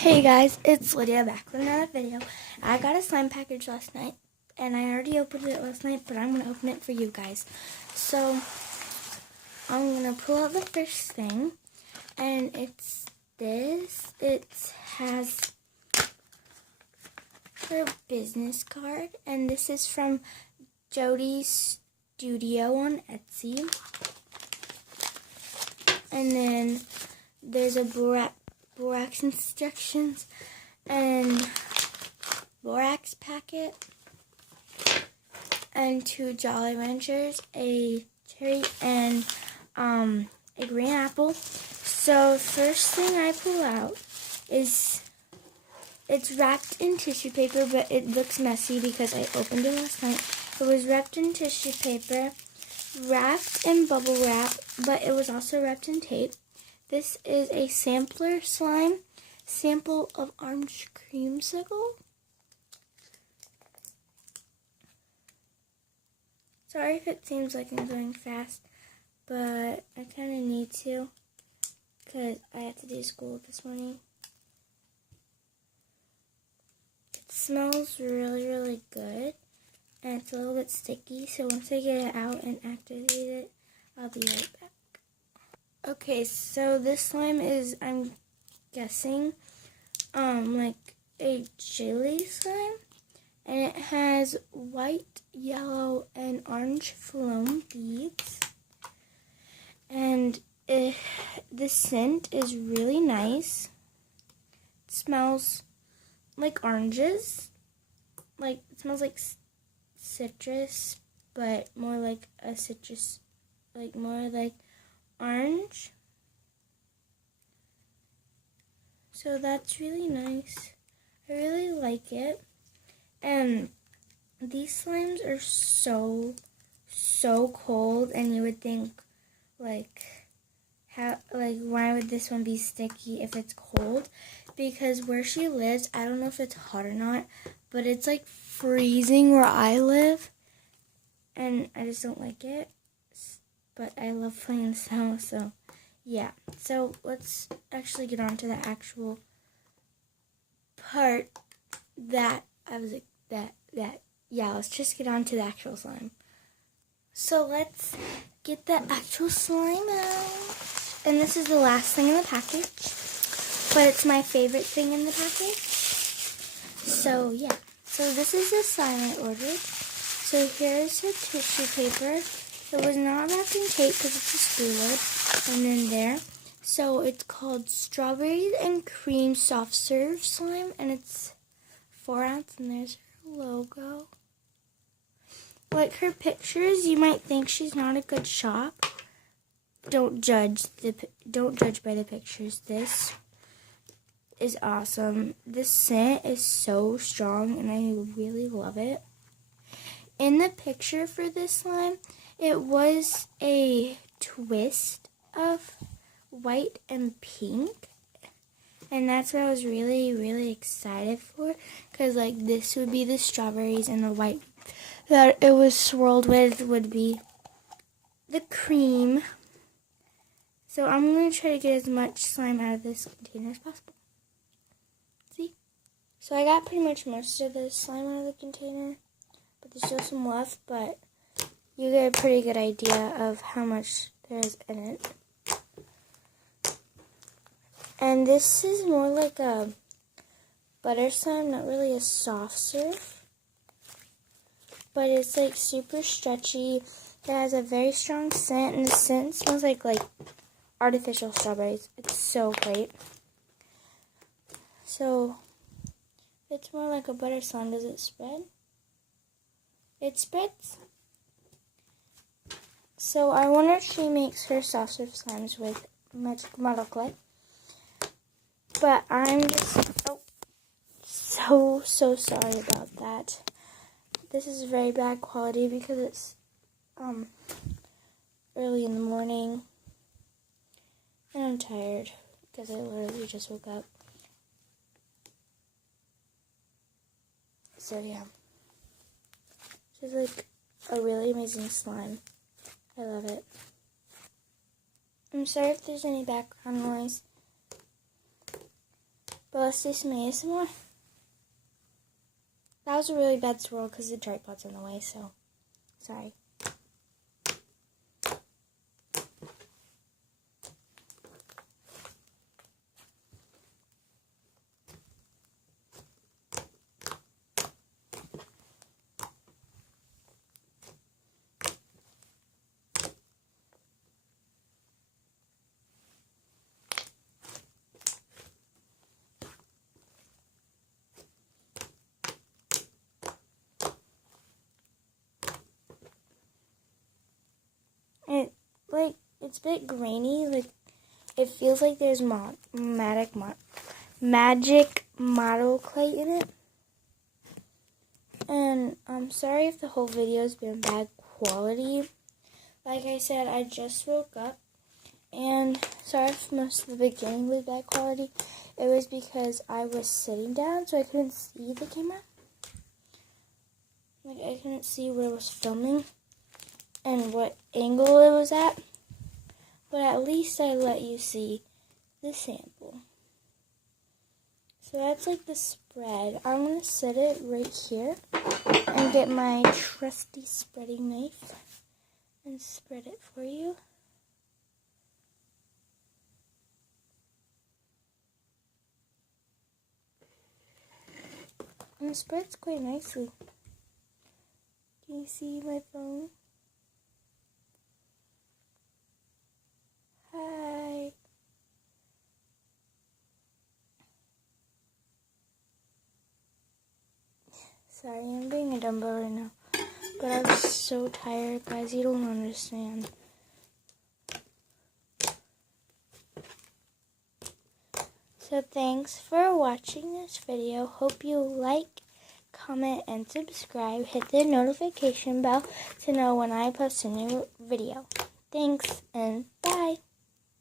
Hey guys, it's Lydia back with another video. I got a slime package last night, and I already opened it last night, but I'm going to open it for you guys. So, I'm going to pull out the first thing, and it's this. It has her business card, and this is from Jody's Studio on Etsy. And then there's a borax instructions and borax packet and 2 Jolly Ranchers, a cherry, and a green apple. So first thing I pull out is it's wrapped in tissue paper, but it looks messy because I opened it last night. It was wrapped in tissue paper, wrapped in bubble wrap, but it was also wrapped in tape. This is a sampler slime, sample of orange creamsicle. Sorry if it seems like I'm going fast, but I kind of need to because I have to do school this morning. It smells really, really good, and it's a little bit sticky, so once I get it out and activate it, I'll be right back. Okay, so this slime is, I'm guessing, like a jelly slime, and it has white, yellow, and orange foam beads, and the scent is really nice. It smells like oranges, like it smells like citrus, but more like a citrus, like more like orange. So that's really nice. I really like it. And these slimes are so cold, and you would think why would this one be sticky if it's cold? Because where she lives, I don't know if it's hot or not, but it's like freezing where I live, and I just don't like it. But I love playing in the snow, so yeah. So let's actually get on to the actual part that I was like, yeah, let's just get on to the actual slime. So let's get the actual slime out. And this is the last thing in the package, but it's my favorite thing in the package. So yeah, so this is the slime I ordered. So here's her tissue paper. It was not wrapped in tape because it's a screw wood. And then there. So it's called Strawberries and Cream Soft Serve Slime. And it's 4 ounce. And there's her logo. Like her pictures, you might think she's not a good shop. Don't judge by the pictures. This is awesome. This scent is so strong and I really love it. In the picture for this slime, it was a twist of white and pink, and that's what I was really, really excited for, because like this would be the strawberries and the white that it was swirled with would be the cream. So I'm going to try to get as much slime out of this container as possible. See? So I got pretty much most of the slime out of the container, but there's still some left, but you get a pretty good idea of how much there is in it. And this is more like a butter slime, not really a soft serve, but it's like super stretchy. It has a very strong scent, and the scent smells like artificial strawberries. It's so great. So it's more like a butter slime. Does it spread? It spreads. So I wonder if she makes her soft serve slimes with magic model clay. But I'm just so sorry about that. This is very bad quality because it's early in the morning and I'm tired because I literally just woke up. So yeah, this is like a really amazing slime. I love it. I'm sorry if there's any background noise. But let's do some ASMR. That was a really bad swirl because the tripod's in the way, so sorry. It's a bit grainy, like it feels like there's magic model clay in it. And I'm sorry if the whole video's been bad quality. Like I said, I just woke up, and sorry if most of the beginning was bad quality. It was because I was sitting down, so I couldn't see the camera. Like I couldn't see where I was filming and what angle it was at. But at least I let you see the sample. So that's like the spread. I'm going to set it right here and get my trusty spreading knife and spread it for you. And it spreads quite nicely. Can you see my phone? Hi. Sorry, I'm being a dumbo right now. But I'm so tired, guys. You don't understand. So thanks for watching this video. Hope you like, comment, and subscribe. Hit the notification bell to know when I post a new video. Thanks, and bye.